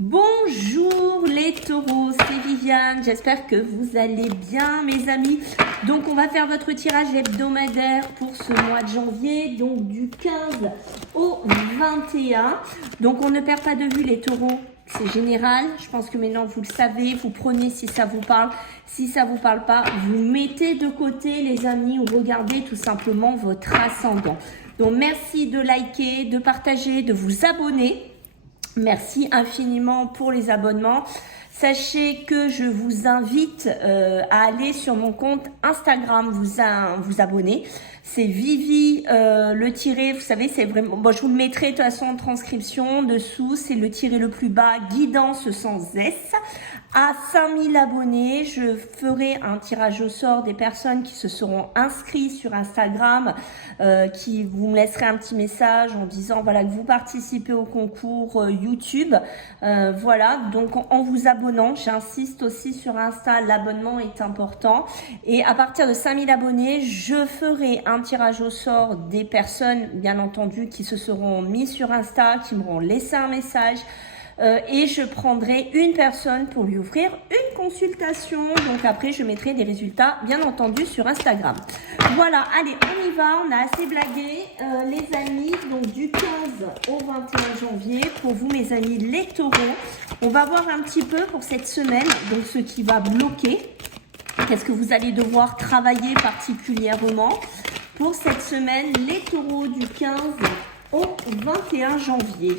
Bonjour les taureaux, c'est Viviane, j'espère que vous allez bien mes amis. Donc on va faire votre tirage hebdomadaire pour ce mois de janvier, donc du 15 au 21. Donc on ne perd pas de vue les taureaux, c'est général, je pense que maintenant vous le savez, vous prenez si ça vous parle. Si ça vous parle pas, vous mettez de côté les amis ou regardez tout simplement votre ascendant. Donc merci de liker, de partager, de vous abonner. Merci infiniment pour les abonnements. Sachez que je vous invite à aller sur mon compte Instagram, vous abonner. C'est Vivi le tiré, vous savez, c'est vraiment... Bon, je vous le mettrai de toute façon en transcription dessous. C'est le tiré le plus bas, guidance sans S. À 5000 abonnés, je ferai un tirage au sort des personnes qui se seront inscrites sur Instagram, qui vous me laisserez un petit message en disant voilà que vous participez au concours YouTube. Voilà, donc en vous abonnant, j'insiste aussi sur Insta, l'abonnement est important. Et à partir de 5000 abonnés, je ferai un tirage au sort des personnes, bien entendu, qui se seront mis sur Insta, qui m'auront laissé un message. Et je prendrai une personne pour lui offrir une consultation. Donc après, je mettrai des résultats, bien entendu, sur Instagram. Voilà, allez, on y va. On a assez blagué, les amis. Donc du 15 au 21 janvier, pour vous, mes amis, les taureaux. On va voir un petit peu pour cette semaine, donc ce qui va bloquer. Qu'est-ce que vous allez devoir travailler particulièrement pour cette semaine, les taureaux du 15 au 21 janvier.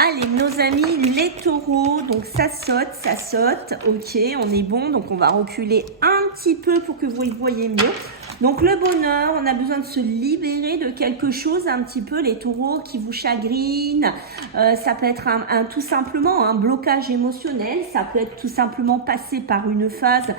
Allez, nos amis, les taureaux, donc ça saute, ok, on est bon, donc on va reculer un petit peu pour que vous y voyez mieux. Donc le bonheur, on a besoin de se libérer de quelque chose un petit peu, les taureaux qui vous chagrinent, ça peut être tout simplement un blocage émotionnel, ça peut être tout simplement passer par une phase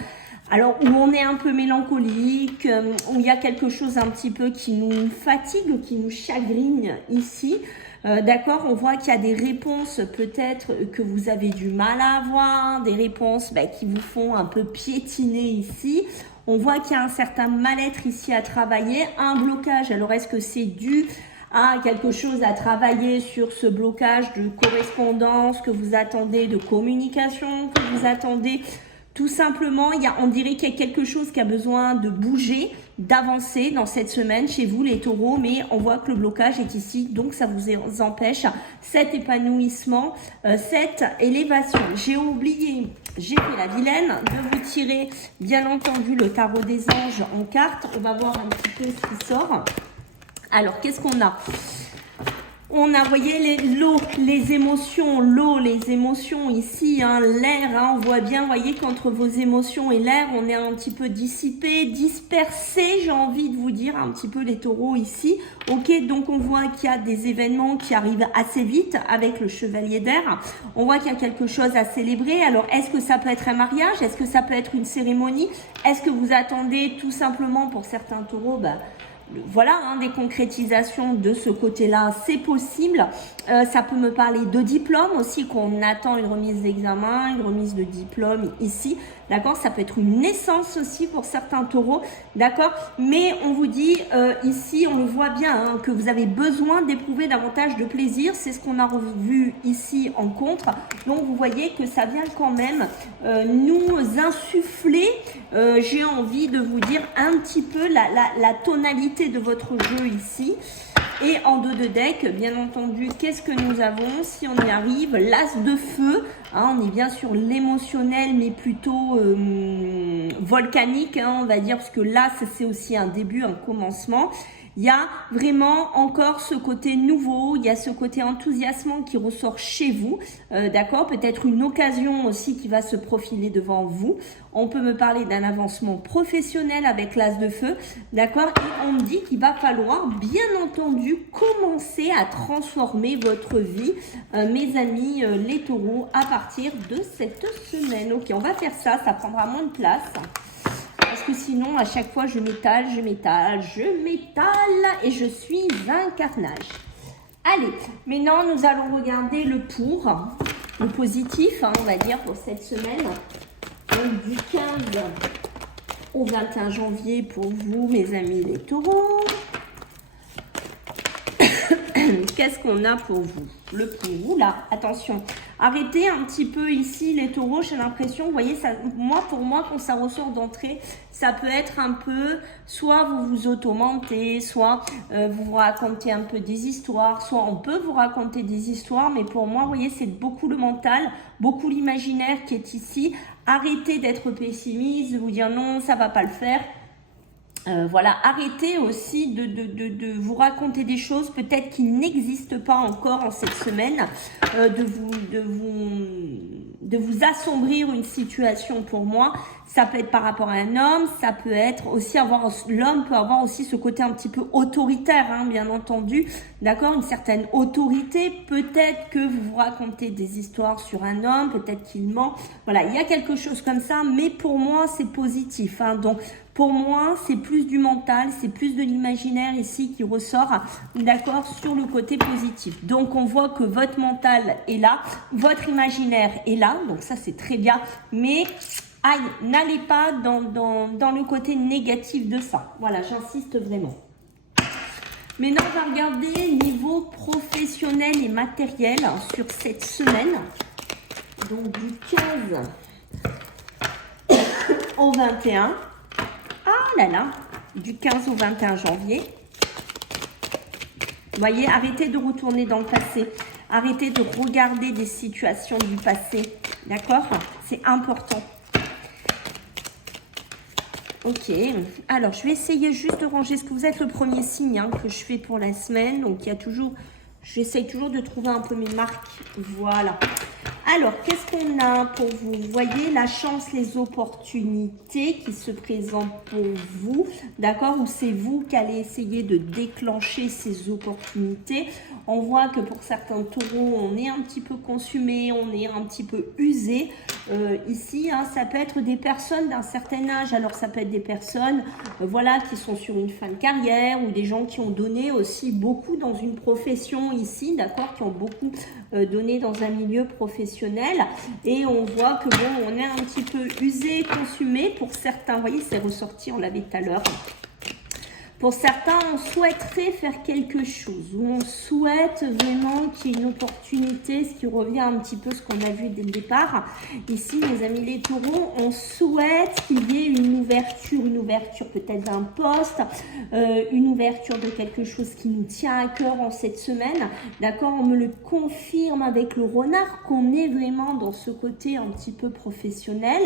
alors où on est un peu mélancolique, où il y a quelque chose un petit peu qui nous fatigue, qui nous chagrine ici. D'accord, on voit qu'il y a des réponses peut-être que vous avez du mal à avoir, des réponses qui vous font un peu piétiner ici. On voit qu'il y a un certain mal-être ici à travailler, un blocage. Alors est-ce que c'est dû à quelque chose à travailler sur ce blocage de correspondance que vous attendez, de communication que vous attendez? Tout simplement, on dirait qu'il y a quelque chose qui a besoin de bouger, d'avancer dans cette semaine chez vous les taureaux, mais on voit que le blocage est ici, donc ça vous empêche cet épanouissement, cette élévation. J'ai oublié, j'ai fait la vilaine de vous tirer bien entendu le tarot des anges en cartes. On va voir un petit peu ce qui sort. Alors, qu'est-ce qu'on a ? On a, vous voyez, l'eau, les émotions ici, hein, l'air, hein, on voit bien, vous voyez, qu'entre vos émotions et l'air, on est un petit peu dissipé, dispersé, j'ai envie de vous dire, un petit peu les taureaux ici. Ok, donc on voit qu'il y a des événements qui arrivent assez vite avec le chevalier d'air. On voit qu'il y a quelque chose à célébrer. Alors, est-ce que ça peut être un mariage? Est-ce que ça peut être une cérémonie? Est-ce que vous attendez tout simplement pour certains taureaux, voilà, hein, des concrétisations de ce côté-là, c'est possible. Ça peut me parler de diplôme aussi, qu'on attend une remise d'examen, une remise de diplôme ici, d'accord. Ça peut être une naissance aussi pour certains taureaux, d'accord. Mais on vous dit ici, on le voit bien, hein, que vous avez besoin d'éprouver davantage de plaisir. C'est ce qu'on a revu ici en contre. Donc vous voyez que ça vient quand même nous insuffler, j'ai envie de vous dire, un petit peu la tonalité de votre jeu ici. Et en dos de deck, bien entendu, qu'est-ce que nous avons? Si on y arrive, l'as de feu, hein, on est bien sur l'émotionnel, mais plutôt volcanique, hein, on va dire, parce que l'as, c'est aussi un début, un commencement. Il y a vraiment encore ce côté nouveau, il y a ce côté enthousiasmant qui ressort chez vous, d'accord? Peut-être une occasion aussi qui va se profiler devant vous. On peut me parler d'un avancement professionnel avec l'as de feu, d'accord? Et on me dit qu'il va falloir, bien entendu, commencer à transformer votre vie, mes amis, les taureaux, à partir de cette semaine. Ok, on va faire ça, ça prendra moins de place. Parce que sinon, à chaque fois, je m'étale et je suis un carnage. Allez, maintenant, nous allons regarder le pour, le positif, hein, on va dire, pour cette semaine. Donc, du 15 au 21 janvier pour vous, mes amis les taureaux. qu'est-ce qu'on a pour vous? Le pour là, attention. Arrêtez un petit peu ici les taureaux, j'ai l'impression, vous voyez, ça, pour moi, quand ça ressort d'entrée, ça peut être un peu, soit vous vous auto-mentez, soit vous vous racontez un peu des histoires, soit on peut vous raconter des histoires, mais pour moi, vous voyez, c'est beaucoup le mental, beaucoup l'imaginaire qui est ici. Arrêtez d'être pessimiste, de vous dire non, ça va pas le faire. Voilà, arrêtez aussi de vous raconter des choses peut-être qui n'existent pas encore en cette semaine, de vous assombrir une situation pour moi. Ça peut être par rapport à un homme, ça peut être aussi l'homme peut avoir aussi ce côté un petit peu autoritaire, hein, bien entendu, d'accord, une certaine autorité. Peut-être que vous vous racontez des histoires sur un homme, peut-être qu'il ment. Voilà, il y a quelque chose comme ça, mais pour moi c'est positif, hein, donc pour moi, c'est plus du mental, c'est plus de l'imaginaire ici qui ressort, d'accord, sur le côté positif. Donc, on voit que votre mental est là, votre imaginaire est là, donc ça, c'est très bien, mais n'allez pas dans le côté négatif de ça. Voilà, j'insiste vraiment. Maintenant, on va regarder niveau professionnel et matériel sur cette semaine, donc du 15 au 21. Ah là là, du 15 au 21 janvier. Vous voyez, arrêtez de retourner dans le passé. Arrêtez de regarder des situations du passé. D'accord? C'est important. Ok. Alors, je vais essayer juste de ranger ce que vous êtes le premier signe, hein, que je fais pour la semaine. Donc, il y a toujours... J'essaye toujours de trouver un peu mes marques. Voilà. Alors, qu'est-ce qu'on a pour vous? Vous voyez, la chance, les opportunités qui se présentent pour vous, d'accord? Ou c'est vous qui allez essayer de déclencher ces opportunités. On voit que pour certains taureaux, on est un petit peu consumé, on est un petit peu usé. Ici, hein, ça peut être des personnes d'un certain âge. Alors, ça peut être des personnes, voilà, qui sont sur une fin de carrière ou des gens qui ont donné aussi beaucoup dans une profession ici, d'accord? Qui ont beaucoup donné dans un milieu professionnel. Et on voit que bon, on est un petit peu usé, consumé. Pour certains, vous voyez, c'est ressorti, on l'avait tout à l'heure. Pour certains, on souhaiterait faire quelque chose, ou on souhaite vraiment qu'il y ait une opportunité, ce qui revient un petit peu à ce qu'on a vu dès le départ. Ici, mes amis les taureaux, on souhaite qu'il y ait une ouverture peut-être d'un poste, une ouverture de quelque chose qui nous tient à cœur en cette semaine. D'accord, on me le confirme avec le renard qu'on est vraiment dans ce côté un petit peu professionnel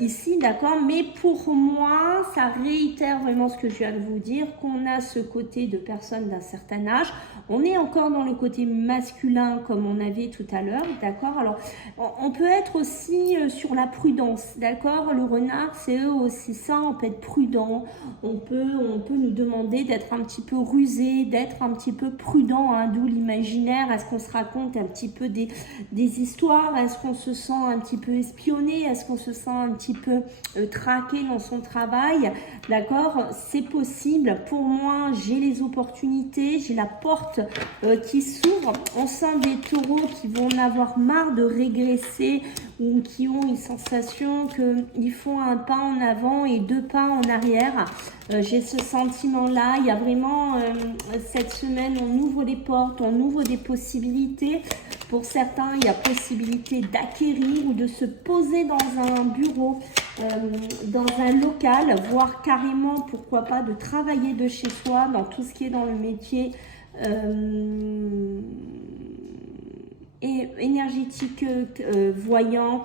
ici, d'accord. Mais pour moi, ça réitère vraiment ce que je viens de vous dire, qu'on a ce côté de personnes d'un certain âge. On est encore dans le côté masculin comme on avait tout à l'heure, d'accord. Alors, on peut être aussi sur la prudence, d'accord. Le renard, c'est aussi ça, on peut être prudent, on peut nous demander d'être un petit peu rusé, d'être un petit peu prudent, hein, d'où l'imaginaire. Est-ce qu'on se raconte un petit peu des histoires? Est-ce qu'on se sent un petit peu espionné? Est-ce qu'on se sent un petit peu traqué dans son travail? D'accord, c'est possible. Pour moi, j'ai les opportunités, j'ai la porte qui s'ouvre. On sent des taureaux qui vont en avoir marre de régresser ou qui ont une sensation qu'ils font un pas en avant et deux pas en arrière. J'ai ce sentiment-là. Il y a vraiment, cette semaine, on ouvre des portes, on ouvre des possibilités. Pour certains, il y a possibilité d'acquérir ou de se poser dans un bureau, dans un local, voire carrément, pourquoi pas, de travailler de chez soi dans tout ce qui est dans le métier et énergétique, voyant,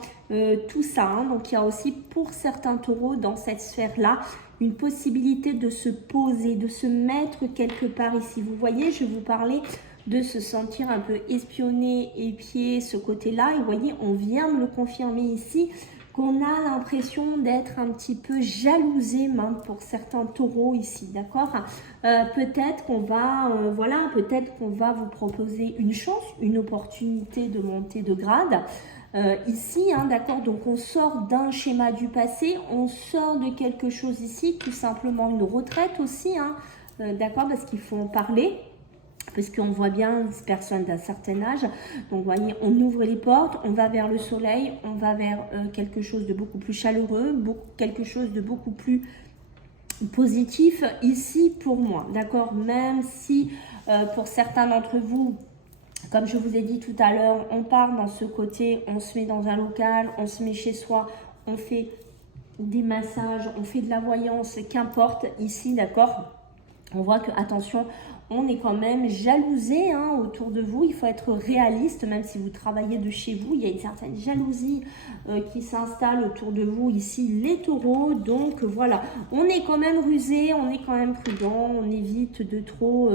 tout ça. Hein. Donc, il y a aussi pour certains taureaux dans cette sphère-là une possibilité de se poser, de se mettre quelque part ici. Vous voyez, je vous parlais de se sentir un peu espionné, épié, ce côté-là. Et vous voyez, on vient me le confirmer ici, qu'on a l'impression d'être un petit peu jalousé, même pour certains taureaux ici, d'accord. Peut-être qu'on va, peut-être qu'on va vous proposer une chance, une opportunité de monter de grade. Ici, hein, d'accord, donc on sort d'un schéma du passé, on sort de quelque chose ici, tout simplement une retraite aussi, hein, d'accord, parce qu'il faut en parler. Parce qu'on voit bien une personne d'un certain âge. Donc, vous voyez, on ouvre les portes, on va vers le soleil, on va vers quelque chose de beaucoup plus chaleureux, quelque chose de beaucoup plus positif ici pour moi. D'accord, même si Pour certains d'entre vous, comme je vous ai dit tout à l'heure, on part dans ce côté, on se met dans un local, on se met chez soi, on fait des massages, on fait de la voyance, qu'importe ici, d'accord? On voit que, attention, on est quand même jalousé autour de vous. Il faut être réaliste, même si vous travaillez de chez vous. Il y a une certaine jalousie qui s'installe autour de vous ici, les taureaux. Donc voilà, on est quand même rusé, on est quand même prudent, on évite de trop...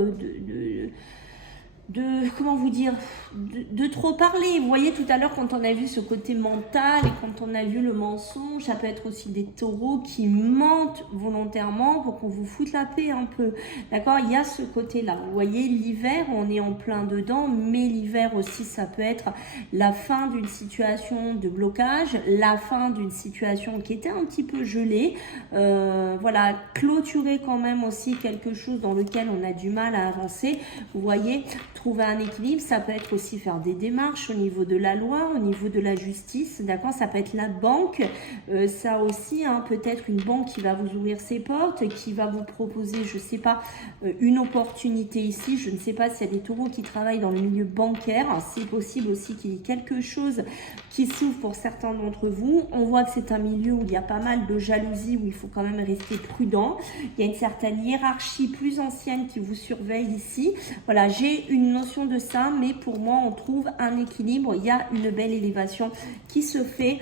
comment vous dire, de trop parler. Vous voyez tout à l'heure quand on a vu ce côté mental et quand on a vu le mensonge, ça peut être aussi des taureaux qui mentent volontairement pour qu'on vous foute la paix un peu. D'accord? Il y a ce côté-là. Vous voyez, l'hiver, on est en plein dedans, mais l'hiver aussi, ça peut être la fin d'une situation de blocage, la fin d'une situation qui était un petit peu gelée. Voilà, clôturer quand même aussi quelque chose dans lequel on a du mal à avancer. Vous voyez, trouver un équilibre, ça peut être aussi faire des démarches au niveau de la loi, au niveau de la justice, d'accord? Ça peut être la banque, ça aussi, peut-être une banque qui va vous ouvrir ses portes, qui va vous proposer, je sais pas, une opportunité ici. Je ne sais pas s'il y a des taureaux qui travaillent dans le milieu bancaire. C'est possible aussi qu'il y ait quelque chose qui s'ouvre pour certains d'entre vous. On voit que c'est un milieu où il y a pas mal de jalousie, où il faut quand même rester prudent. Il y a une certaine hiérarchie plus ancienne qui vous surveille ici. Voilà, j'ai une notion de ça, mais pour moi, on trouve un équilibre. Il y a une belle élévation qui se fait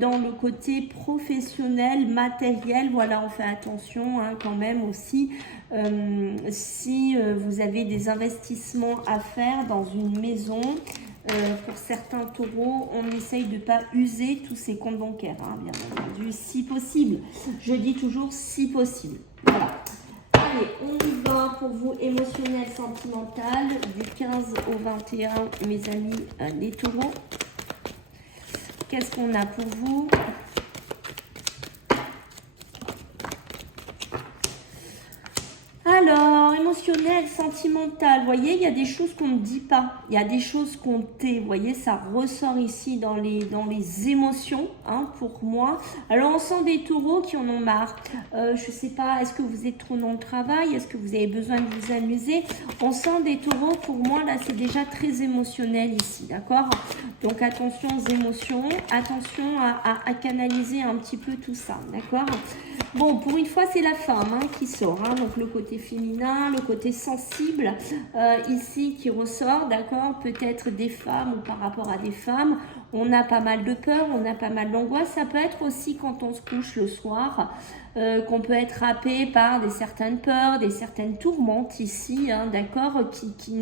dans le côté professionnel, matériel. Voilà, on fait attention quand même aussi. Si vous avez des investissements à faire dans une maison, pour certains taureaux, on essaye de ne pas user tous ces comptes bancaires, bien entendu, si possible. Je dis toujours si possible. Voilà. Allez, on y va pour vous, émotionnel, sentimental, du 15 au 21, mes amis, les taureaux. Qu'est-ce qu'on a pour vous ? Alors, émotionnel, sentimental, vous voyez, il y a des choses qu'on ne dit pas, il y a des choses qu'on tait, vous voyez, ça ressort ici dans les émotions, pour moi. Alors, on sent des taureaux qui en ont marre, je sais pas, est-ce que vous êtes trop dans le travail, est-ce que vous avez besoin de vous amuser? On sent des taureaux, pour moi, là, c'est déjà très émotionnel ici, d'accord? Donc, attention aux émotions, attention à canaliser un petit peu tout ça, d'accord? Bon, pour une fois, c'est la femme qui sort, donc le côté féminin, le côté sensible ici qui ressort, d'accord? Peut-être des femmes ou par rapport à des femmes, on a pas mal de peur, on a pas mal d'angoisse. Ça peut être aussi quand on se couche le soir, qu'on peut être happé par certaines peurs, des certaines tourmentes ici, d'accord, qui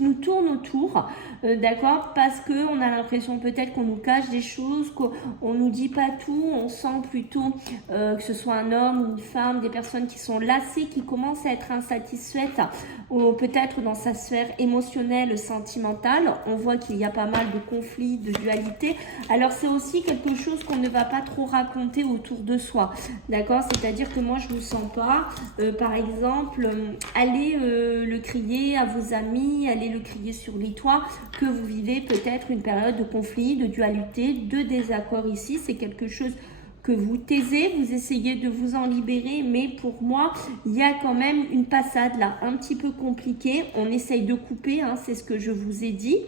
nous tournent autour, d'accord, parce qu'on a l'impression peut-être qu'on nous cache des choses, qu'on nous dit pas tout, on sent plutôt que ce soit un homme ou une femme, des personnes qui sont lassées, qui commencent à être insatisfaites, ou peut-être dans sa sphère émotionnelle, sentimentale. On voit qu'il y a pas mal de conflits, de dualité. Alors c'est aussi quelque chose qu'on ne va pas trop raconter autour de soi, d'accord? C'est-à-dire que moi je ne vous sens pas, par exemple, aller le crier à vos amis, aller le crier sur les toits, que vous vivez peut-être une période de conflit, de dualité, de désaccord ici. C'est quelque chose que vous taisez, vous essayez de vous en libérer, mais pour moi, il y a quand même une passade là, un petit peu compliquée. On essaye de couper, c'est ce que je vous ai dit.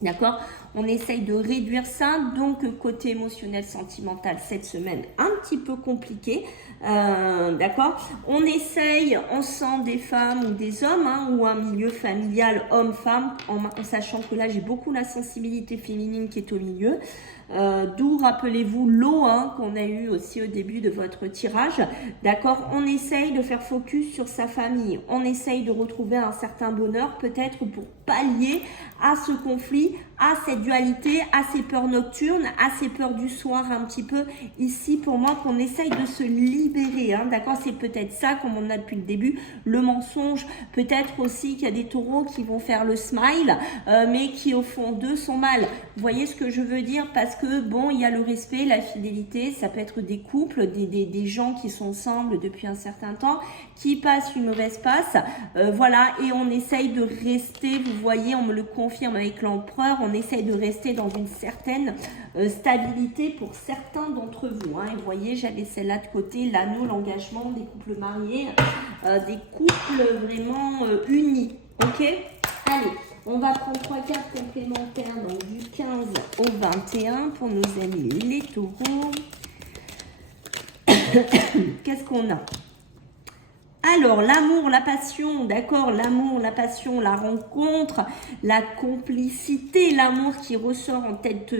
D'accord? On essaye de réduire ça, donc côté émotionnel, sentimental, cette semaine, un petit peu compliqué, d'accord? On essaye, on sent des femmes ou des hommes, ou un milieu familial homme-femme, en sachant que là, j'ai beaucoup la sensibilité féminine qui est au milieu. D'où, rappelez-vous, l'eau qu'on a eu aussi au début de votre tirage, d'accord? On essaye de faire focus sur sa famille, on essaye de retrouver un certain bonheur, peut-être pour pallier à ce conflit, à cette dualité, à ces peurs nocturnes, à ces peurs du soir un petit peu, ici pour moi, qu'on essaye de se libérer, d'accord? C'est peut-être ça, comme on a depuis le début, le mensonge, peut-être aussi qu'il y a des taureaux qui vont faire le smile, mais qui au fond d'eux sont mal. Vous voyez ce que je veux dire? Parce que bon, il y a le respect, la fidélité, ça peut être des couples, des gens qui sont ensemble depuis un certain temps, qui passent une mauvaise passe, voilà, et on essaye de rester, vous voyez, on me le confirme avec l'empereur, on essaye de rester dans une certaine stabilité pour certains d'entre vous, et vous voyez, j'avais celle-là de côté, l'anneau, l'engagement, des couples mariés, des couples vraiment unis. Ok? Allez, on va prendre 3 cartes complémentaires, donc du 15 au 21 pour nos amis les taureaux. Qu'est-ce qu'on a? Alors, l'amour, la passion, d'accord, l'amour, la passion, la rencontre, la complicité, l'amour qui ressort en tête,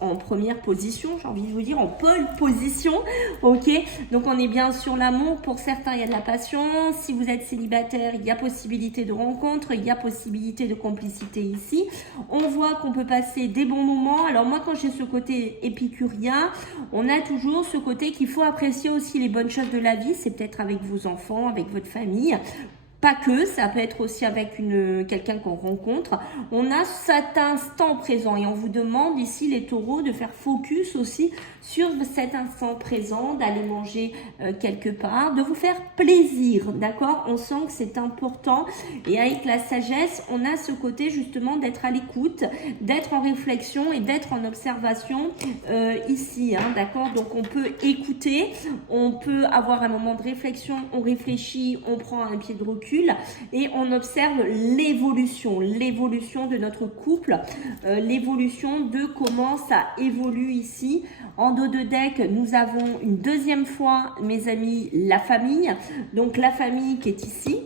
en première position, j'ai envie de vous dire, en pole position, ok. Donc, on est bien sur l'amour. Pour certains, il y a de la passion. Si vous êtes célibataire, il y a possibilité de rencontre, il y a possibilité de complicité ici. On voit qu'on peut passer des bons moments. Alors, moi, quand j'ai ce côté épicurien, on a toujours ce côté qu'il faut apprécier aussi les bonnes choses de la vie. C'est peut-être avec vos enfants, avec votre famille. Pas que, ça peut être aussi avec quelqu'un qu'on rencontre. On a cet instant présent et on vous demande ici les taureaux de faire focus aussi sur cet instant présent, d'aller manger quelque part, de vous faire plaisir, d'accord? On sent que c'est important et avec la sagesse, on a ce côté justement d'être à l'écoute, d'être en réflexion et d'être en observation ici, hein, d'accord? Donc on peut écouter, on peut avoir un moment de réflexion, on réfléchit, on prend un pied de recul et on observe l'évolution de notre couple, l'évolution de comment ça évolue ici. En dos de deck, nous avons une deuxième fois, mes amis, la famille. Donc la famille qui est ici,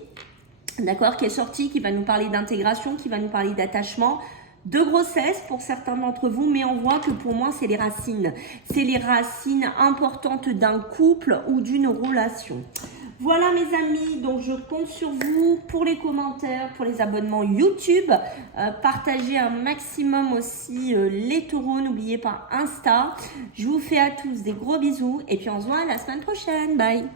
d'accord, qui est sortie, qui va nous parler d'intégration, qui va nous parler d'attachement, de grossesse pour certains d'entre vous, mais on voit que pour moi, c'est les racines. C'est les racines importantes d'un couple ou d'une relation. Voilà mes amis, donc je compte sur vous pour les commentaires, pour les abonnements YouTube. Partagez un maximum aussi les taureaux, n'oubliez pas Insta. Je vous fais à tous des gros bisous et puis on se voit la semaine prochaine. Bye!